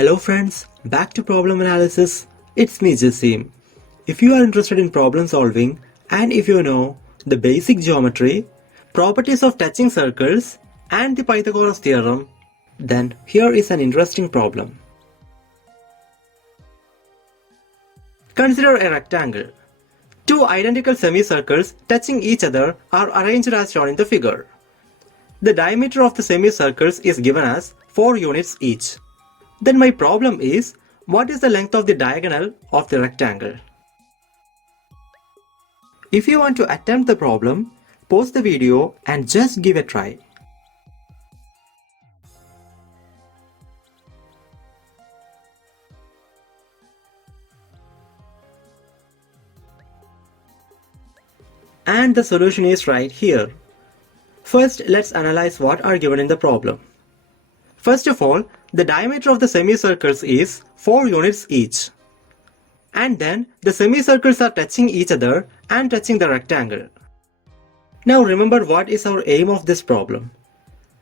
Hello friends, back to problem analysis. It's me Jassim. If you are interested in problem solving and if you know the basic geometry, properties of touching circles and the Pythagoras theorem, then here is an interesting problem. Consider a rectangle. Two identical semicircles touching each other are arranged as shown in the figure. The diameter of the semicircles is given as 4 units each. Then my problem is, what is the length of the diagonal of the rectangle? If you want to attempt the problem, pause the video and just give a try. And the solution is right here. First, let's analyze what are given in the problem. First of all, the diameter of the semicircles is 4 units each. And then the semicircles are touching each other and touching the rectangle. Now remember what is our aim of this problem.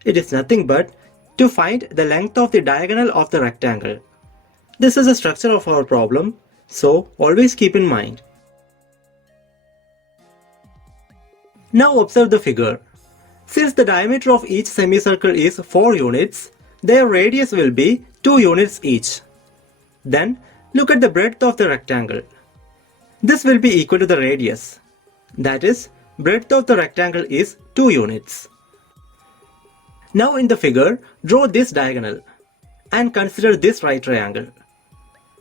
It is nothing but to find the length of the diagonal of the rectangle. This is the structure of our problem, so always keep in mind. Now observe the figure. Since the diameter of each semicircle is 4 units, their radius will be 2 units each. Then look at the breadth of the rectangle. This will be equal to the radius. That is, breadth of the rectangle is 2 units. Now in the figure, draw this diagonal and consider this right triangle.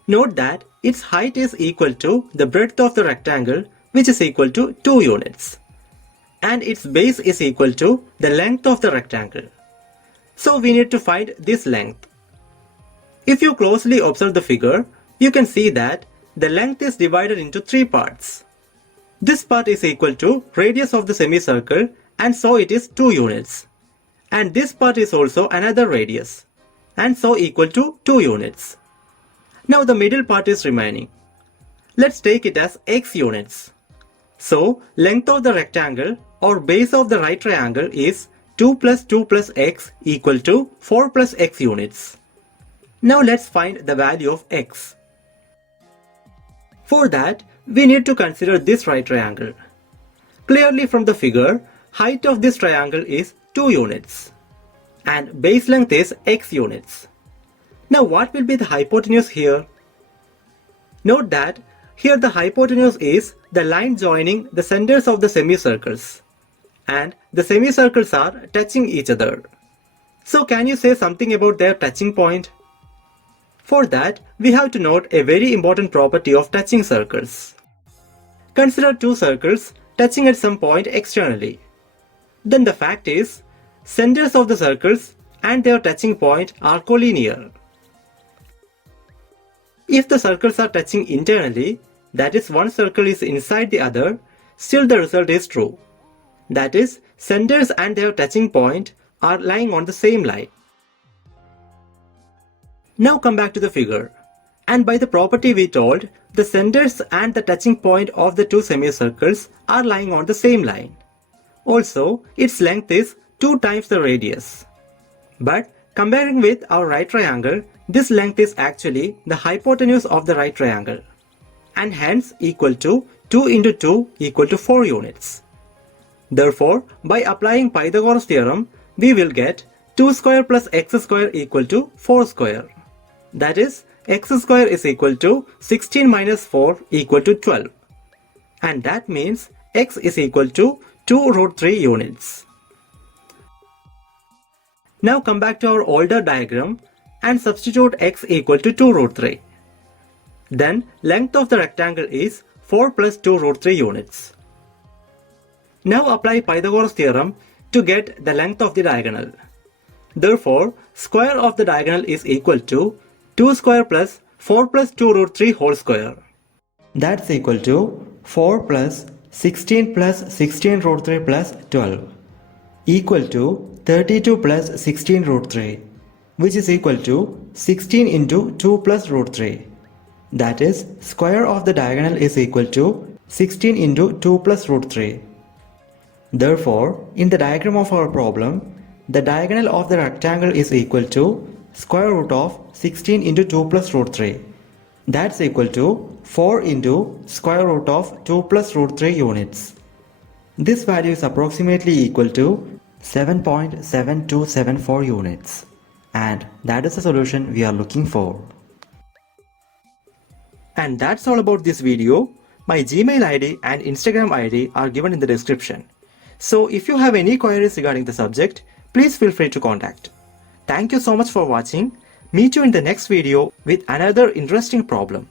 Note that its height is equal to the breadth of the rectangle, which is equal to 2 units. And its base is equal to the length of the rectangle. So we need to find this length. If you closely observe the figure, you can see that the length is divided into 3 parts. This part is equal to radius of the semicircle, and so it is 2 units. And this part is also another radius, and so equal to 2 units. Now the middle part is remaining. Let's take it as x units. So length of the rectangle or base of the right triangle is 2 plus 2 plus x equal to 4 plus x units. Now let's find the value of x. For that, we need to consider this right triangle. Clearly from the figure, height of this triangle is 2 units and base length is x units. Now what will be the hypotenuse here? Note that here the hypotenuse is the line joining the centers of the semicircles. And the semicircles are touching each other. So can you say something about their touching point? For that, we have to note a very important property of touching circles. Consider two circles touching at some point externally. Then the fact is, centers of the circles and their touching point are collinear. If the circles are touching internally, that is, one circle is inside the other, still the result is true. That is, centers and their touching point are lying on the same line. Now come back to the figure. And by the property we told, the centers and the touching point of the two semicircles are lying on the same line. Also, its length is 2 times the radius. But comparing with our right triangle, this length is actually the hypotenuse of the right triangle. And hence equal to 2 into 2 equal to 4 units. Therefore, by applying Pythagoras theorem, we will get 2 square plus x square equal to 4 square. That is, x square is equal to 16 minus 4 equal to 12. And that means x is equal to 2 root 3 units. Now come back to our older diagram and substitute x equal to 2 root 3. Then length of the rectangle is 4 plus 2 root 3 units. Now apply Pythagoras theorem to get the length of the diagonal. Therefore, square of the diagonal is equal to 2 square plus 4 plus 2 root 3 whole square. That's equal to 4 plus 16 plus 16 root 3 plus 12 equal to 32 plus 16 root 3, which is equal to 16 into 2 plus root 3. That is, square of the diagonal is equal to 16 into 2 plus root 3. Therefore, in the diagram of our problem, the diagonal of the rectangle is equal to square root of 16 into 2 plus root 3. That's equal to 4 into square root of 2 plus root 3 units. This value is approximately equal to 7.7274 units. And that is the solution we are looking for. And that's all about this video. My Gmail ID and Instagram ID are given in the description. So if you have any queries regarding the subject, please feel free to contact. Thank you so much for watching. Meet you in the next video with another interesting problem.